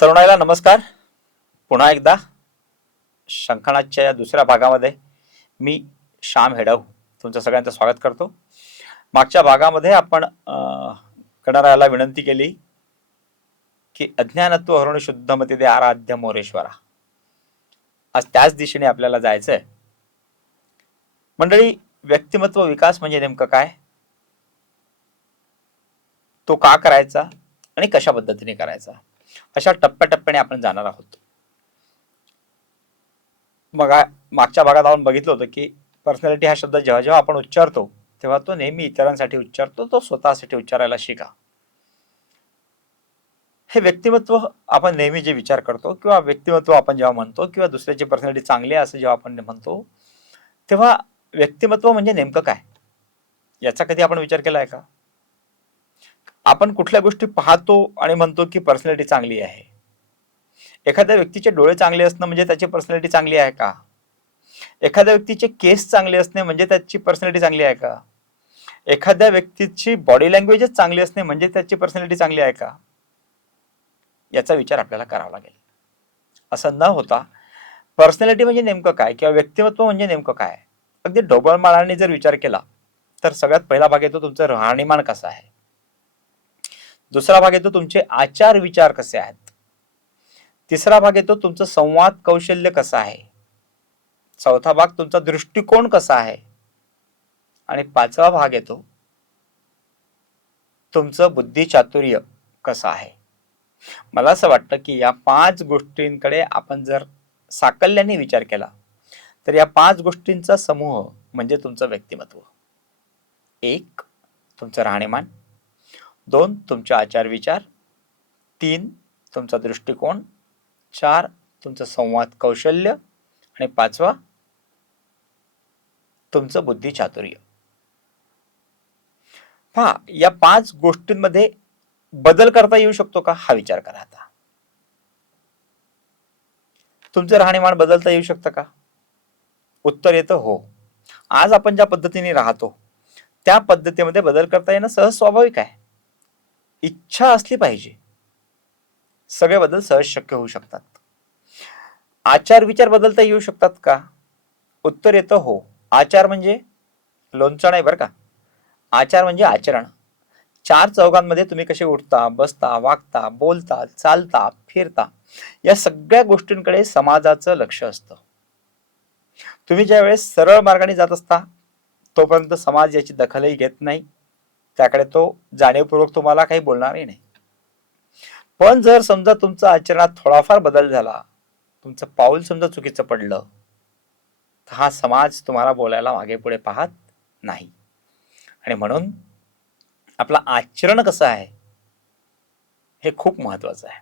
तरुणाईला नमस्कार. पुन्हा एकदा शंखनादच्या या दुसऱ्या भागामध्ये मी श्याम हेडव तुमचं सगळ्यांचं स्वागत करतो. मागच्या भागामध्ये आपण गणरायाला विनंती केली की अज्ञानत्व हरण शुद्धमती दे आराध्य मोरेश्वरा. आज त्याच दिशेने आपल्याला जायचंय. मंडळी, व्यक्तिमत्व विकास म्हणजे नेमकं काय, तो का करायचा आणि कशा पद्धतीने करायचा, अशा टप्प्याटप्प्याने आपण जाणार आहोत. मग मागच्या भागात आपण बघितलं होतं की पर्सनॅलिटी हा शब्द जेव्हा जेव्हा आपण उच्चारतो तेव्हा तो नेहमी इतरांसाठी उच्चारतो, तो स्वतःसाठी उच्चारायला शिका. हे व्यक्तिमत्व आपण नेहमी जे विचार करतो किंवा व्यक्तिमत्व आपण जेव्हा म्हणतो किंवा दुसऱ्याची पर्सनॅलिटी चांगली आहे असं जेव्हा आपण म्हणतो तेव्हा व्यक्तिमत्व म्हणजे नेमकं काय याचा कधी आपण विचार केलाय का? आपण कुठल्या गोष्टी पाहतो आणि म्हणतो की पर्सनॅलिटी चांगली आहे. एखाद्या व्यक्तीचे डोळे चांगले असणं म्हणजे त्याची पर्सनॅलिटी चांगली आहे का? एखाद्या व्यक्तीचे केस चांगले असणे म्हणजे त्याची पर्सनॅलिटी चांगली आहे का? एखाद्या व्यक्तीची बॉडी लँग्वेजच चांगली असणे म्हणजे त्याची पर्सनॅलिटी चांगली आहे का? याचा विचार आपल्याला करावा लागेल. असं न होता पर्सनॅलिटी म्हणजे नेमकं काय किंवा व्यक्तिमत्व म्हणजे नेमकं काय अगदी ढोबळमानाने जर विचार केला तर सगळ्यात पहिला भाग येतो तुमचं राहणीमान कसं आहे. दुसरा भाग येतो तुमचे आचार विचार कसे आहेत. तिसरा भाग येतो तुमचं संवाद कौशल्य कसं आहे. चौथा भाग तुमचा दृष्टिकोन कसा आहे. आणि पाचवा भाग येतो तुमचं बुद्धी चातुर्य कसं आहे. मला असं वाटतं की या 5 गोष्टींकडे आपण जर साकल्याने विचार केला तर या 5 गोष्टींचा समूह म्हणजे तुमचं व्यक्तिमत्व. 1 तुमचं राहणीमान, 2 तुमचे आचार विचार, 3 तुमचा दृष्टिकोन, 4 तुमचं संवाद कौशल्य आणि 5वा तुमचं बुद्धी चातुर्य. पहा, या 5 गोष्टींमध्ये बदल करता येऊ शकतो का हा विचार करा. आता तुमचं राहणीमान बदलता येऊ शकतं का? उत्तर येतं हो. आज आपण ज्या पद्धतीने राहतो त्या पद्धतीमध्ये बदल करता येणं सहज स्वाभाविक आहे. इच्छा असली पाहिजे, सगळे बदल सहज शक्य होऊ शकतात. आचार विचार बदलता येऊ शकतात का? उत्तर येतं हो. आचार म्हणजे लोणचं नाही बरं का. आचार म्हणजे आचरण. 4 चौघांमध्ये तुम्ही कसे उठता, बसता, वागता, बोलता, चालता, फिरता, या सगळ्या गोष्टींकडे समाजाचं लक्ष असतं. तुम्ही ज्या वेळेस सरळ मार्गाने जात असता तोपर्यंत समाज याची दखलही घेत नाही, त्याकडे तो जाणीवपूर्वक तुम्हाला काही बोलणारही नाही. पण जर समजा तुमचा आचरणात थोडाफार बदल झाला, तुमचं पाऊल समजा चुकीचं पडलं, तर हा समाज तुम्हाला बोलायला मागे पुढे पाहत नाही. आणि म्हणून आपलं आचरण कसं आहे हे खूप महत्वाचं आहे.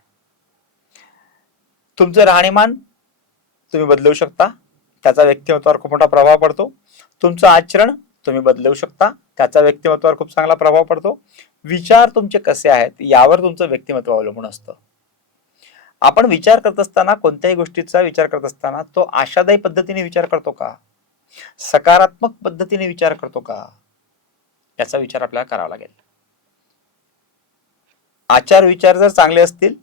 तुमचं राहणीमान तुम्ही बदलवू शकता, त्याचा व्यक्तिमत्वावर खूप मोठा प्रभाव पडतो. तुमचं आचरण तुम्ही बदलवू शकता, त्याचा व्यक्तिमत्वावर खूप चांगला प्रभाव पडतो. विचार तुमचे कसे आहेत यावर तुमचं व्यक्तिमत्व अवलंबून असतं. आपण विचार करत असताना, कोणत्याही गोष्टीचा विचार करत असताना तो आशादायी पद्धतीने विचार करतो का, सकारात्मक पद्धतीने विचार करतो का, याचा विचार आपल्याला करावा लागेल. आचार विचार जर चांगले असतील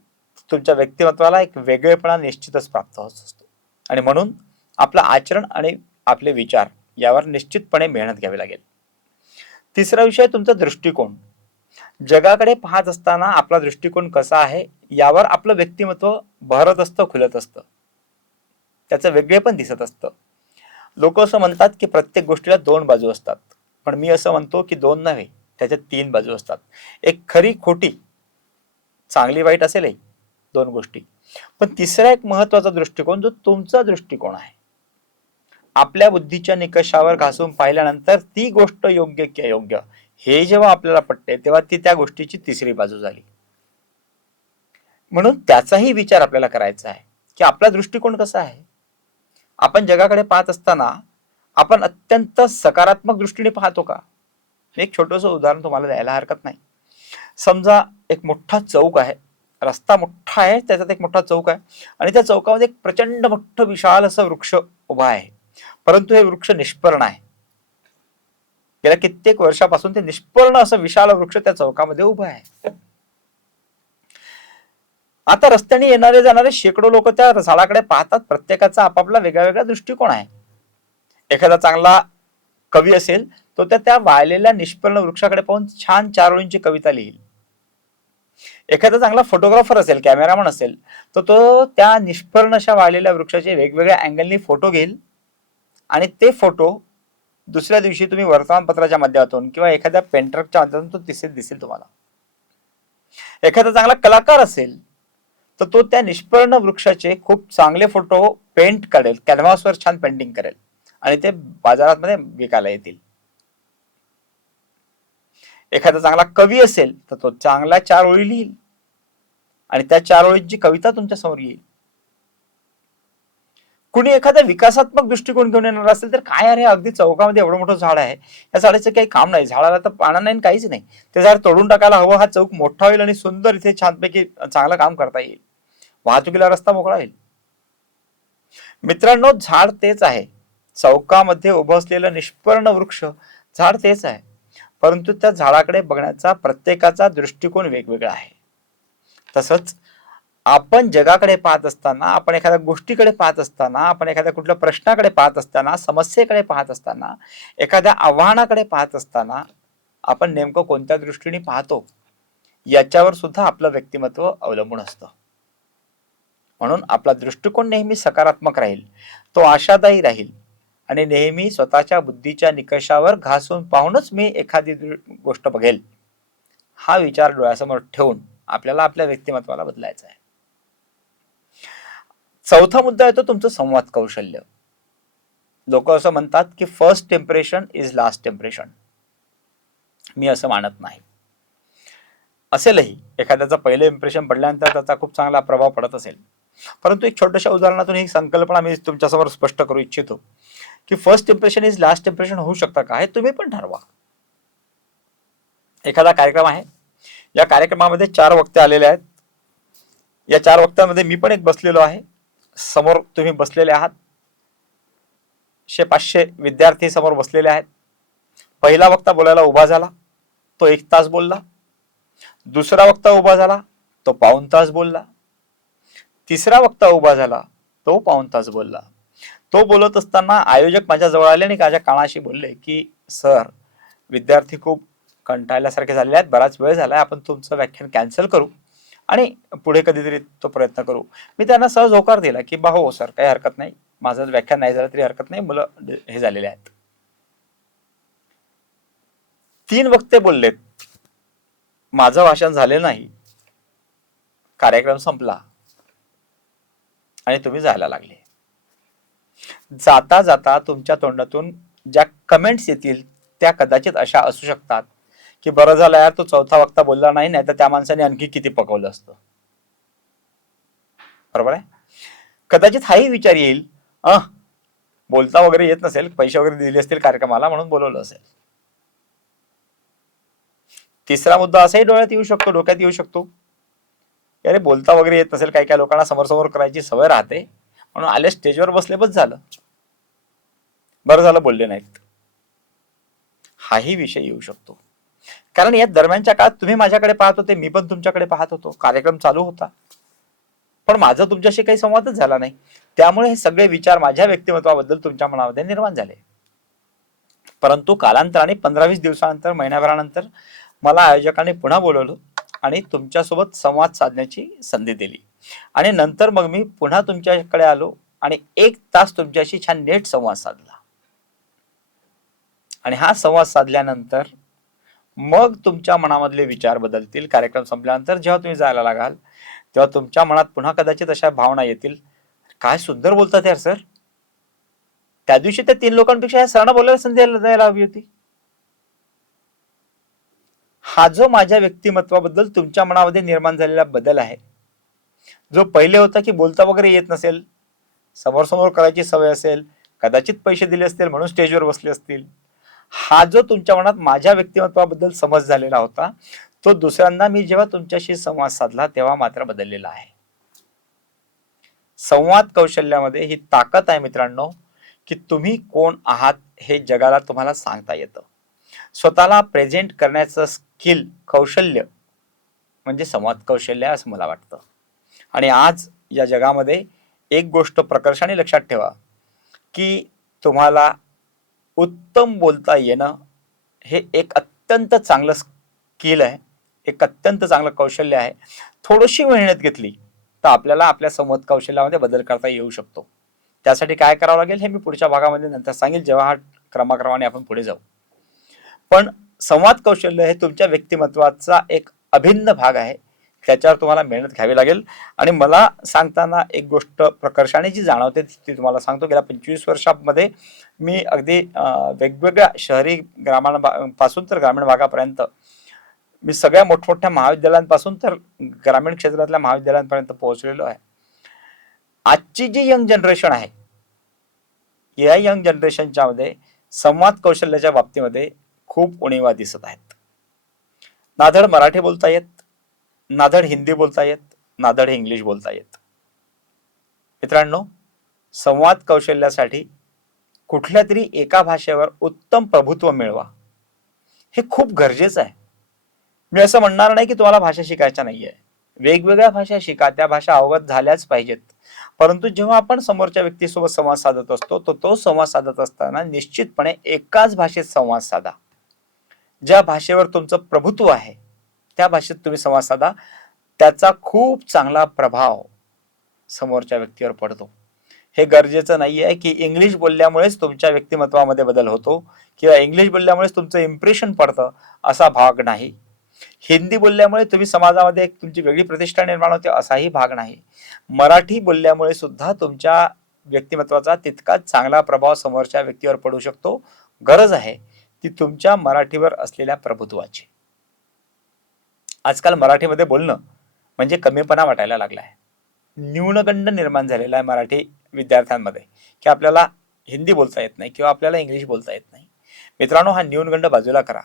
तुमच्या व्यक्तिमत्वाला एक वेगळेपणा निश्चितच प्राप्त होत असतो. आणि म्हणून आपलं आचरण आणि आपले विचार यावर निश्चितपणे मेहनत घ्यावी लागेल. तिसरा विषय तुमचा दृष्टिकोन. जगाकडे पाहत असताना आपला दृष्टिकोन कसा आहे यावर आपलं व्यक्तिमत्व बहरत असतं, खुलत असतं, त्याचं वेगळेपण दिसत असतं. लोक असं म्हणतात की प्रत्येक गोष्टीला 2 बाजू असतात, पण मी असं म्हणतो की 2 नव्हे, त्याच्या 3 बाजू असतात. एक खरी खोटी, चांगली वाईट असेल 2 गोष्टी, पण तिसरा एक महत्वाचा दृष्टिकोन जो तुमचा दृष्टिकोन आहे. आपल्या बुद्धीच्या निकषावर घासून पाहिल्यानंतर ती गोष्ट योग्य की अयोग्य हे जेव्हा आपल्याला पटते तेव्हा ती त्या गोष्टीची तिसरी बाजू झाली. म्हणून त्याचाही विचार आपल्याला करायचा आहे की आपला दृष्टिकोन कसा आहे. आपण जगाकडे पाहत असताना आपण अत्यंत सकारात्मक दृष्टीने पाहतो का? एक छोटंसं उदाहरण तुम्हाला द्यायला हरकत नाही. समजा एक मोठा चौक आहे, रस्ता मोठा आहे, त्याच्यात एक मोठा चौक आहे आणि त्या चौकामध्ये एक प्रचंड मोठं विशाल असं वृक्ष उभा आहे, परंतु हे वृक्ष निष्पर्ण आहे. गेल्या कित्येक वर्षापासून ते निष्पर्ण असं विशाल वृक्ष त्या चौकामध्ये उभं आहे. आता रस्त्याने येणारे जाणारे शेकडो लोक त्या झाडाकडे पाहतात. प्रत्येकाचा आपापला वेगळा वेगळा दृष्टिकोन आहे. एखादा चांगला कवी असेल तो त्या त्या वाळलेल्या निष्पर्ण वृक्षाकडे पाहून छान 4 ओळींची कविता लिहिल. एखादा चांगला फोटोग्राफर असेल, कॅमेरामन असेल, तर तो त्या निष्पर्ण अशा वाळलेल्या वृक्षाचे वेगवेगळ्या अँगलनी फोटो घेईल आणि ते फोटो दुसऱ्या दिवशी तुम्ही वर्तमानपत्राच्या माध्यमातून किंवा एखाद्या पेंट्रकच्या माध्यमातून तो दिसेल तुम्हाला. एखादा चांगला कलाकार असेल तर तो त्या निष्पर्ण वृक्षाचे खूप चांगले फोटो पेंट करेल, कॅनव्हासवर छान पेंटिंग करेल आणि ते बाजारात मध्ये विकायला येतील. एखादा चांगला कवी असेल तर तो चांगल्या 4 ओळी लिहिल आणि त्या 4 ओळींची कविता तुमच्या समोर येईल. कुणी एखादा विकासात्मक दृष्टिकोन घेऊन येणार असेल तर काय अरे अगदी चौकामध्ये एवढं मोठं झाड आहे, या झाडाचं काही काम नाही, झाडाला तर पानं नाही काहीच नाही, ते झाड तोडून टाकायला हवं, हा चौक मोठा होईल आणि सुंदर इथे छानपैकी चांगलं काम करता येईल, वाहतुकीला रस्ता मोकळा होईल. मित्रांनो, झाड तेच आहे. चौकामध्ये उभं असलेलं निष्पर्ण वृक्ष झाड तेच आहे, परंतु त्या झाडाकडे बघण्याचा प्रत्येकाचा दृष्टिकोन वेगवेगळा आहे. तसंच आपण जगाकडे पाहत असताना, आपण एखाद्या गोष्टीकडे पाहत असताना, आपण एखाद्या कुठल्या प्रश्नाकडे पाहत असताना, समस्येकडे पाहत असताना, एखाद्या आव्हानाकडे पाहत असताना आपण नेमकं कोणत्या दृष्टीने पाहतो याच्यावर सुद्धा आपलं व्यक्तिमत्व अवलंबून असतं. म्हणून आपला दृष्टिकोन नेहमी सकारात्मक राहील, तो आशादायी राहील आणि नेहमी स्वतःच्या बुद्धीच्या निकषावर घासून पाहूनच मी एखादी गोष्ट बघेल, हा विचार डोळ्यासमोर ठेवून आपल्याला आपल्या व्यक्तिमत्वाला बदलायचं आहे. चौथा मुद्दा येतो तुमचं संवाद कौशल्य. लोक असं म्हणतात की first impression is last impression. मी असं मानत नाही. असेलही एखाद्याचं पहिलं इम्प्रेशन पडल्यानंतर त्याचा खूप चांगला प्रभाव पडत असेल, परंतु एक छोट्याशा उदाहरणातून ही संकल्पना मी तुमच्यासमोर स्पष्ट करू इच्छितो की first impression is last impression होऊ शकतं का, हे तुम्ही पण ठरवा. एखादा कार्यक्रम आहे, या कार्यक्रमामध्ये 4 वक्ते आलेले आहेत. या 4 वक्त्यांमध्ये मी पण एक बसलेलो आहे. समोर तुम्ही बसलेले आहात. 100-500 विद्यार्थी समोर बसलेले आहेत. पहिला वक्ता बोलायला उभा झाला, तो 1 तास बोलला. दुसरा वक्ता उभा झाला, तो पाऊण तास बोलला. तिसरा वक्ता उभा झाला, तो पाऊण तास बोलला. तो बोलत असताना आयोजक माझ्या जवळ आले आणि माझ्या कानाशी बोलले की सर, विद्यार्थी खूप कंटाळल्यासारखे झालेले आहेत, बराच वेळ झालाय, आपण तुमचं व्याख्यान कॅन्सल करू आणि पुढे कधीतरी तो प्रयत्न करू. मी त्यांना सहज होकार दिला की बा हो सर, काही हरकत नाही, माझं व्याख्यान नाही झालं तरी हरकत नाही, मुलं हे झालेले आहेत. 3 वक्ते बोललेत, माझं भाषण झाले नाही, कार्यक्रम संपला आणि तुम्ही जायला लागले. जाता जाता तुमच्या तोंडातून ज्या कमेंट्स येतील त्या कदाचित अशा असू शकतात की बरं झालं यार, तो चौथा वक्ता बोलला नाही, नाही तर त्या माणसाने आणखी किती पकवलं असतं. बरोबर आहे. कदाचित हाही विचार येईल, बोलता वगैरे येत नसेल, पैसे वगैरे दिले असतील कार्यक्रमाला म्हणून बोलवलं असेल. तिसरा मुद्दा असाही डोक्यात येऊ शकतो, अरे बोलता वगैरे येत नसेल, काही काही लोकांना समोर समोर करायची सवय राहते, म्हणून आले स्टेजवर बसले बस झालं, बरं झालं बोलले नाहीत. हाही विषय येऊ शकतो. कारण या दरम्यानच्या काळात तुम्ही माझ्याकडे पाहत होते, मी पण तुमच्याकडे पाहत होतो, कार्यक्रम चालू होता, पण माझा तुमच्याशी काही संवादच झाला नाही. त्यामुळे हे सगळे विचार माझ्या व्यक्तिमत्वाबद्दल तुमच्या मनामध्ये निर्माण झाले. परंतु कालांतराने 15-20 दिवसानंतर, महिन्याभरानंतर मला आयोजकांनी पुन्हा बोलवलं आणि तुमच्यासोबत संवाद साधण्याची संधी दिली आणि नंतर मग मी पुन्हा तुमच्याकडे आलो आणि 1 तास तुमच्याशी छान नेट संवाद साधला. आणि हा संवाद साधल्यानंतर मग तुमच्या मनामधले विचार बदलतील. कार्यक्रम संपल्यानंतर जेव्हा तुम्ही जायला लागाल तेव्हा तुमच्या मनात पुन्हा कदाचित अशा भावना येतील, काय सुंदर बोलतात यार सर, त्या दिवशी त्या 3 लोकांपेक्षा या सरांना बोलायला संधी द्यायला हवी होती. हा जो माझ्या व्यक्तिमत्वाबद्दल तुमच्या मनामध्ये निर्माण झालेला बदल आहे, जो पहिले होता की बोलता वगैरे येत नसेल, समोर समोर करायची सवय असेल, कदाचित पैसे दिले असतील म्हणून स्टेजवर बसले असतील, हा जो तुमच्या मनात माझ्या व्यक्तिमत्वाबद्दल समज झालेला होता, तो दुसऱ्यांदा मी जेव्हा तुमच्याशी संवाद साधला तेव्हा मात्र बदललेला आहे. संवाद कौशल्यामध्ये ही ताकद आहे मित्रांनो, की तुम्ही कोण आहात हे जगाला तुम्हाला सांगता येतं. स्वतःला प्रेझेंट करण्याचं स्किल, कौशल्य म्हणजे संवाद कौशल्य असं मला वाटतं. आणि आज या जगामध्ये एक गोष्ट प्रकर्षाने लक्षात ठेवा की तुम्हाला उत्तम बोलता येणं हे एक अत्यंत चांगलं स्किल आहे, एक अत्यंत चांगलं कौशल्य आहे. थोडीशी मेहनत घेतली तर आपल्याला आपल्या संवाद कौशल्यामध्ये बदल करता येऊ शकतो. त्यासाठी काय करावं लागेल हे मी पुढच्या भागामध्ये नंतर सांगेल, जेव्हा हा क्रमाक्रमाने आपण पुढे जाऊ. पण संवाद कौशल्य हे तुमच्या व्यक्तिमत्वाचा एक अभिन्न भाग आहे. त्याच्यावर तुम्हाला मेहनत घ्यावी लागेल. आणि मला सांगताना एक गोष्ट प्रकर्षाने जी जाणवते ती तुम्हाला सांगतो. गेल्या 25 वर्षांमध्ये मी अगदी वेगवेगळ्या शहरी पासून तर ग्रामीण भागापर्यंत मी सगळ्या मोठमोठ्या महाविद्यालयांपासून तर ग्रामीण क्षेत्रातल्या महाविद्यालयांपर्यंत पोहोचलेलो आहे. आजची जी यंग जनरेशन आहे, या यंग जनरेशनच्या मध्ये संवाद कौशल्याच्या बाबतीमध्ये खूप उणीवा दिसत आहेत. नाधड मराठी बोलता येत, नाधड हिंदी बोलता येत, नाधड इंग्लिश बोलता येत. मित्रांनो, संवाद कौशल्यासाठी कुठल्या तरी एका भाषेवर उत्तम प्रभुत्व मिळवा हे खूप गरजेचं आहे. मी असं म्हणणार नाही की तुम्हाला भाषा शिकायच्या नाहीये, वेगवेगळ्या भाषा शिका, त्या भाषा अवगत झाल्याच पाहिजेत. परंतु जेव्हा आपण समोरच्या व्यक्तीसोबत संवाद साधत असतो तो संवाद साधत असताना निश्चितपणे एकाच भाषेत संवाद साधा. ज्या भाषेवर तुमचं प्रभुत्व आहे त्या भाषेत तुम्ही संवाद साधा. त्याचा खूप चांगला प्रभाव समोरच्या व्यक्तीवर पडतो. हे गरजेचं नाही आहे की इंग्लिश बोलल्यामुळेच तुमच्या व्यक्तिमत्वामध्ये बदल होतो किंवा इंग्लिश बोलल्यामुळेच तुमचं इम्प्रेशन पडतं, असा भाग नाही. हिंदी बोलल्यामुळे तुम्ही समाजामध्ये एक तुमची वेगळी प्रतिष्ठा निर्माण होते, असाही भाग नाही. मराठी बोलल्यामुळे सुद्धा तुमच्या व्यक्तिमत्वाचा तितकाच चांगला प्रभाव समोरच्या व्यक्तीवर पडू शकतो. गरज आहे ती तुमच्या मराठीवर असलेल्या प्रभुत्वाची. आजकाल मराठीमध्ये बोलणं म्हणजे कमीपणा वाटायला लागला आहे. न्यूनगंड निर्माण झालेला आहे मराठी विद्यार्थ्यांमध्ये की आपल्याला हिंदी बोलता येत नाही किंवा आपल्याला इंग्लिश बोलता येत नाही. मित्रांनो, हा न्यूनगंड बाजूला करा.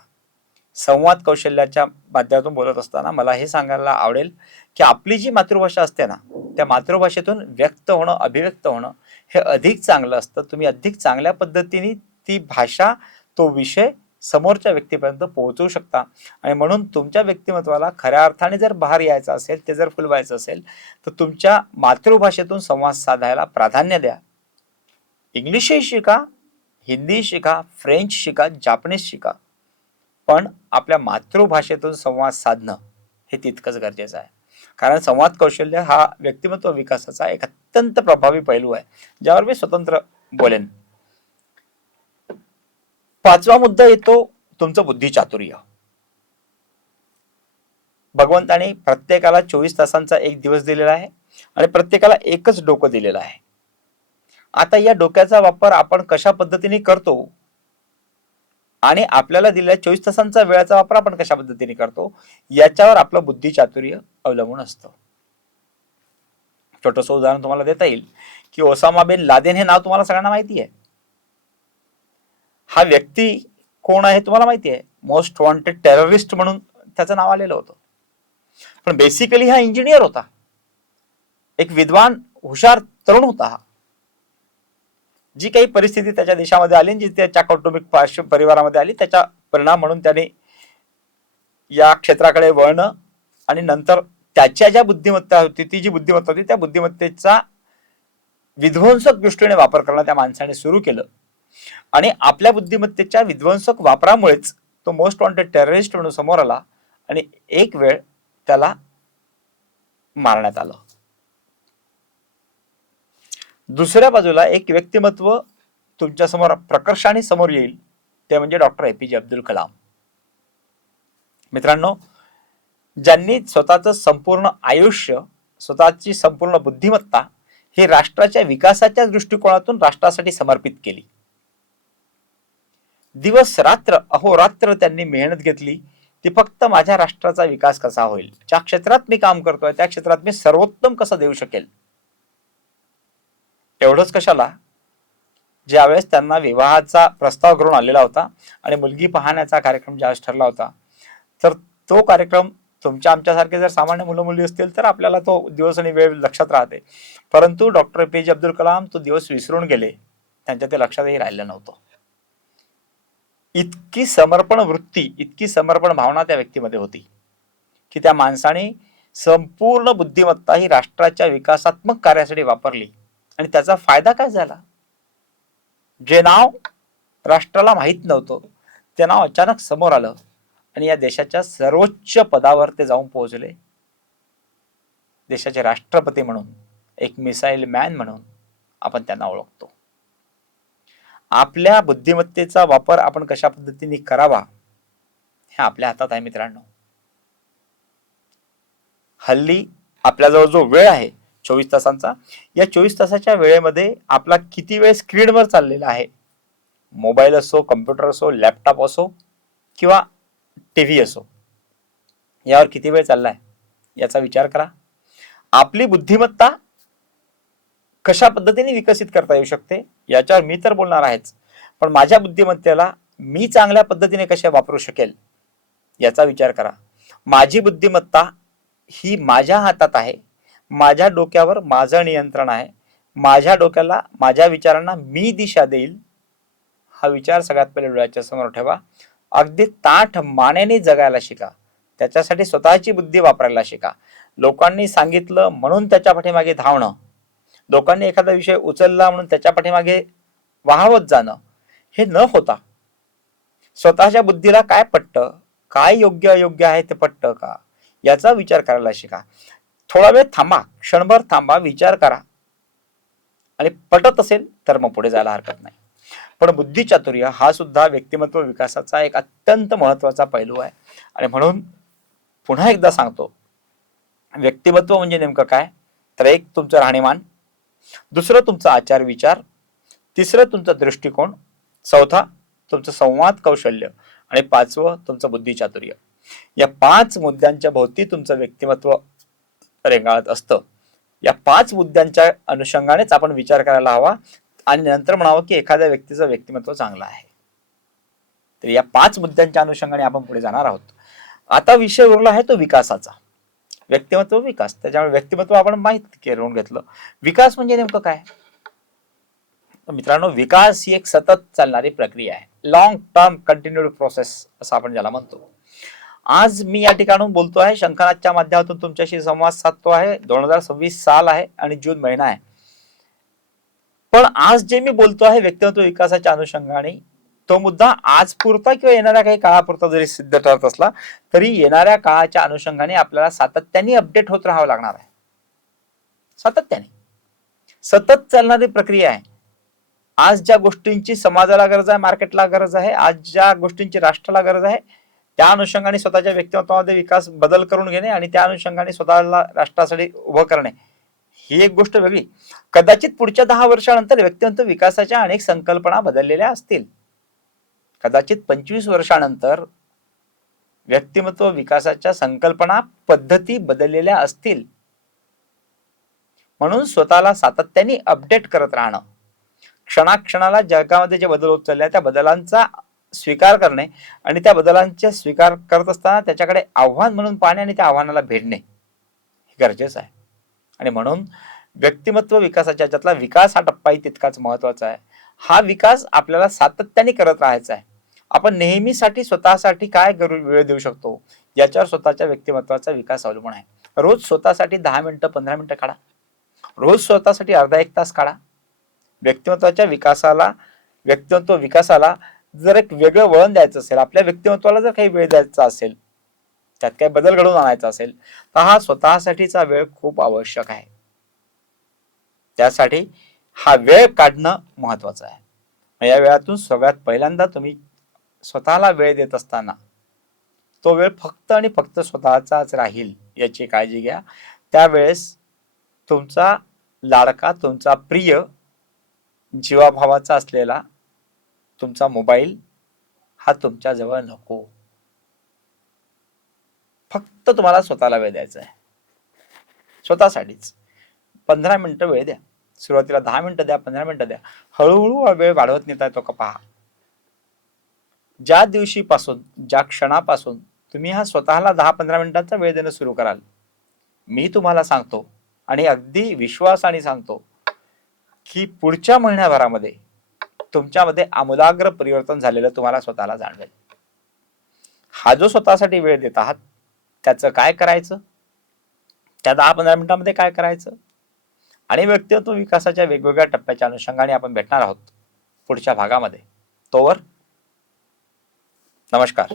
संवाद कौशल्याच्या माध्यमातून बोलत असताना मला हे सांगायला आवडेल की आपली जी मातृभाषा असते ना, त्या मातृभाषेतून व्यक्त होणं, अभिव्यक्त होणं हे अधिक चांगलं असतं. तुम्ही अधिक चांगल्या पद्धतीने ती भाषा, तो विषय समोरच्या व्यक्तीपर्यंत पोहोचवू शकता. आणि म्हणून तुमच्या व्यक्तिमत्वाला खऱ्या अर्थाने जर बहार यायचं असेल, ते जर फुलवायचं असेल, तर तुमच्या मातृभाषेतून संवाद साधायला प्राधान्य द्या. इंग्लिशही शिका, हिंदी शिका, फ्रेंच शिका, जापनीज शिका, पण आपल्या मातृभाषेतून संवाद साधणं हे तितकंच गरजेचं आहे. कारण संवाद कौशल्य हा व्यक्तिमत्व विकासाचा एक अत्यंत प्रभावी पैलू आहे, ज्यावर मी स्वतंत्र बोलेन. 5वा मुद्दा येतो तुमचं बुद्धिचातुर्य. भगवंताने प्रत्येकाला 24 तासांचा एक दिवस दिलेला आहे आणि प्रत्येकाला एकच डोकं दिलेलं आहे. आता या डोक्याचा वापर आपण कशा पद्धतीने करतो आणि आपल्याला दिलेल्या 24 तासांचा वेळाचा वापर आपण कशा पद्धतीने करतो याच्यावर आपलं बुद्धिचातुर्य अवलंबून असतं. छोटंसं उदाहरण तुम्हाला देता येईल की ओसामा बिन लादेन हे नाव तुम्हाला सगळ्यांना माहिती आहे. हा व्यक्ती कोण आहे तुम्हाला माहिती आहे. मोस्ट वॉन्टेड टेररिस्ट म्हणून त्याचं नाव आलेलं होतं. पण बेसिकली हा इंजिनियर होता, एक विद्वान हुशार तरुण होता. जी काही परिस्थिती त्याच्या देशामध्ये आली, जी त्याच्या कौटुंबिक परिवारामध्ये आली, त्याचा परिणाम म्हणून त्याने या क्षेत्राकडे वळणं आणि नंतर त्याच्या ज्या बुद्धिमत्ता होती, ती जी बुद्धिमत्ता होती, त्या बुद्धिमत्तेचा विध्वंसक दृष्टीने वापर करणं त्या माणसाने सुरू केलं. आणि आपल्या बुद्धिमत्तेच्या विध्वंसक वापरामुळेच तो मोस्ट वॉन्टेड टेररिस्ट म्हणून समोर आला आणि एक वेळ त्याला मारण्यात आलं. दुसऱ्या बाजूला एक व्यक्तिमत्व तुमच्या समोर प्रकर्षाने समोर येईल, ते म्हणजे डॉक्टर APJ अब्दुल कलाम. मित्रांनो, ज्यांनी स्वतःचं संपूर्ण आयुष्य, स्वतःची संपूर्ण बुद्धिमत्ता ही राष्ट्राच्या विकासाच्या दृष्टिकोनातून राष्ट्रासाठी समर्पित केली. दिवस रात्र अहोरात्र त्यांनी मेहनत घेतली. ती फक्त माझ्या राष्ट्राचा विकास कसा होईल, ज्या क्षेत्रात मी काम करतोय त्या क्षेत्रात मी सर्वोत्तम कसं देऊ शकेल. एवढंच कशाला, ज्यावेळेस त्यांना विवाहाचा प्रस्ताव करून आलेला होता आणि मुलगी पाहण्याचा कार्यक्रम ज्यावेळेस ठरला होता, तर तो कार्यक्रम तुमच्या आमच्यासारखे जर सामान्य मुलं मुली असतील तर आपल्याला तो दिवस आणि वेळ लक्षात राहते. परंतु डॉक्टर APJ अब्दुल कलाम तो दिवस विसरून गेले, त्यांच्या ते लक्षातही राहिलं नव्हतं. इतकी समर्पण वृत्ती, इतकी समर्पण भावना त्या व्यक्तीमध्ये होती की त्या माणसाने संपूर्ण बुद्धिमत्ता ही राष्ट्राच्या विकासात्मक कार्यासाठी वापरली आणि त्याचा फायदा काय झाला? जे नाव राष्ट्राला माहित नव्हतं ते नाव अचानक समोर आलं आणि या देशाच्या सर्वोच्च पदावर ते जाऊन पोहोचले. देशाचे राष्ट्रपती म्हणून, एक मिसाईल मॅन म्हणून आपण त्यांना ओळखतो. आपल्या बुद्धिमत्तेचा वापर आपण कशा पद्धतीने करावा हे आपल्या हातात आहे मित्रांनो. हल्ली आपल्याजवळ जो वेळ आहे 24 तासांचा, या 24 तासाच्या वेळेमध्ये आपला किती वेळ स्क्रीनवर चाललेला आहे, मोबाईल असो, कम्प्युटर असो, लॅपटॉप असो किंवा टीव्ही असो, यावर किती वेळ चाललाय याचा विचार करा. आपली बुद्धिमत्ता कशा पद्धतीने विकसित करता येऊ शकते याच्यावर मी तर बोलणार आहेच, पण माझ्या बुद्धिमत्तेला मी चांगल्या पद्धतीने कशा वापरू शकेल याचा विचार करा. माझी बुद्धिमत्ता ही माझ्या हातात आहे. माझ्या डोक्यावर माझं नियंत्रण आहे. माझ्या डोक्याला, माझ्या विचारांना मी दिशा देईल हा विचार सगळ्यात पहिले डोळ्याच्या समोर ठेवा. अगदी ताठ मानेने जगायला शिका. त्याच्यासाठी स्वतःची बुद्धी वापरायला शिका. लोकांनी सांगितलं म्हणून त्याच्या पाठीमागे धावणं, लोकांनी एखादा विषय उचलला म्हणून त्याच्या पाठीमागे वाहवत जाणं, हे न होता स्वतःच्या बुद्धीला काय पटतं, काय योग्य अयोग्य आहे ते पटतं का याचा विचार करायला शिका. थोडा वेळ थांबा, क्षणभर थांबा, विचार करा आणि पटत असेल तर मग पुढे जायला हरकत नाही. पण बुद्धिचातुर्य हा सुद्धा व्यक्तिमत्व विकासाचा एक अत्यंत महत्वाचा पैलू आहे. आणि म्हणून पुन्हा एकदा सांगतो, व्यक्तिमत्व म्हणजे नेमकं काय? तर एक तुमचं राहणीमान, दुसरं तुमचा आचार विचार, तिसरं तुमचा दृष्टिकोन, चौथा तुमचं संवाद कौशल्य आणि पाचवं तुमचं बुद्धिचातुर्य. या 5 मुद्द्यांच्या भोवती तुमचं व्यक्तिमत्व रेंगाळत असतं. या 5 मुद्द्यांच्या अनुषंगानेच आपण विचार करायला हवा आणि नंतर म्हणावं की एखाद्या व्यक्तीचं व्यक्तिमत्व चांगलं आहे. तर या 5 मुद्द्यांच्या अनुषंगाने आपण पुढे जाणार आहोत. आता विषय उरला आहे तो विकासाचा. व्यक्तिमत्व विकास, त्याच्यामुळे व्यक्तिमत्व आपण माहित करून घेतलं. विकास म्हणजे नेमकं काय? मित्रांनो, विकास ही एक सतत चालणारी प्रक्रिया आहे. लॉंग टर्म कंटिन्यूड प्रोसेस असं आपण ज्याला म्हणतो. आज मी या ठिकाणून बोलतो आहे, शंखनादच्या माध्यमातून तुमच्याशी संवाद साधतो आहे. 2026 साल आहे आणि जून महिना आहे. पण आज जे मी बोलतो आहे व्यक्तिमत्व विकासाच्या अनुषंगाने, तो मुद्दा आज पुरता किंवा येणाऱ्या काही काळापुरता जरी सिद्ध ठरत असला तरी येणाऱ्या काळाच्या अनुषंगाने आपल्याला सातत्याने अपडेट होत राहावं लागणार आहे. सातत्याने, सतत चालणारी प्रक्रिया आहे. आज ज्या गोष्टींची समाजाला गरज आहे, मार्केटला गरज आहे, आज ज्या गोष्टींची राष्ट्राला गरज आहे, त्या अनुषंगाने स्वतःच्या व्यक्तिमत्वामध्ये विकास बदल करून घेणे आणि त्या अनुषंगाने स्वतःला राष्ट्रासाठी उभं करणे ही एक गोष्ट वेगळी. कदाचित पुढच्या 10 वर्षानंतर व्यक्तिमत्व विकासाच्या अनेक संकल्पना बदललेल्या असतील. कदाचित 25 वर्षानंतर व्यक्तिमत्व विकासाच्या संकल्पना, पद्धती बदललेल्या असतील. म्हणून स्वतःला सातत्याने अपडेट करत राहणं, क्षणाक्षणाला जगामध्ये जे बदल होत चालले त्या बदलांचा स्वीकार करणे आणि त्या बदलांचा स्वीकार करत असताना त्याच्याकडे आव्हान म्हणून पाहणे आणि त्या आव्हानाला भेटणे हे गरजेचं आहे. आणि म्हणून व्यक्तिमत्व विकासाच्या याच्यातला विकास हा टप्पाही तितकाच महत्वाचा आहे. हा विकास आपल्याला सातत्याने करत राहायचा आहे. आपण नेहमीसाठी स्वतःसाठी काय वेळ देऊ शकतो याच्यावर स्वतःच्या व्यक्तिमत्वाचा विकास अवलंबून आहे. रोज स्वतःसाठी 10 मिनिटं 15 मिनिटं काढा. रोज स्वतःसाठी अर्धा 1 तास काढा. व्यक्तिमत्वाच्या विकासाला, व्यक्तिमत्व विकासाला जर एक वेगळं वळण द्यायचं असेल, आपल्या व्यक्तिमत्वाला जर काही वेळ द्यायचा असेल, त्यात काही बदल घडवून आणायचा असेल तर हा स्वतःसाठीचा वेळ खूप आवश्यक आहे. त्यासाठी हा वेळ काढणं महत्वाचं आहे. या वेळातून सगळ्यात पहिल्यांदा तुम्ही स्वतःला वेळ देत असताना तो वेळ फक्त आणि फक्त स्वतःचाच राहील याची काळजी घ्या. त्यावेळेस तुमचा लाडका, तुमचा प्रिय, जीवाभावाचा असलेला तुमचा मोबाईल हा तुमच्या जवळ नको. फक्त तुम्हाला स्वतःला वेळ द्यायचा आहे. स्वतःसाठीच 15 मिनिटं वेळ द्या. सुरुवातीला 10 मिनिटं द्या, 15 मिनिटं द्या. हळूहळू हा वेळ वाढवत नेता येतो का पहा. ज्या दिवशीपासून, ज्या क्षणापासून तुम्ही हा स्वतःला 10-15 मिनिटांचा वेळ देणं सुरू कराल, मी तुम्हाला सांगतो आणि अगदी विश्वासाने सांगतो की पुढच्या महिन्याभरामध्ये तुमच्यामध्ये आमूलाग्र परिवर्तन झालेलं तुम्हाला स्वतःला जाणवेल. हा जो स्वतःसाठी वेळ देत आहात त्याचं काय करायचं त्या 10-15 मिनिटांमध्ये काय करायचं आणि व्यक्तित्व विकासाच्या वेगवेगळ्या टप्प्याच्या अनुषंगाने आपण भेटणार आहोत पुढच्या भागामध्ये. तोवर नमस्कार.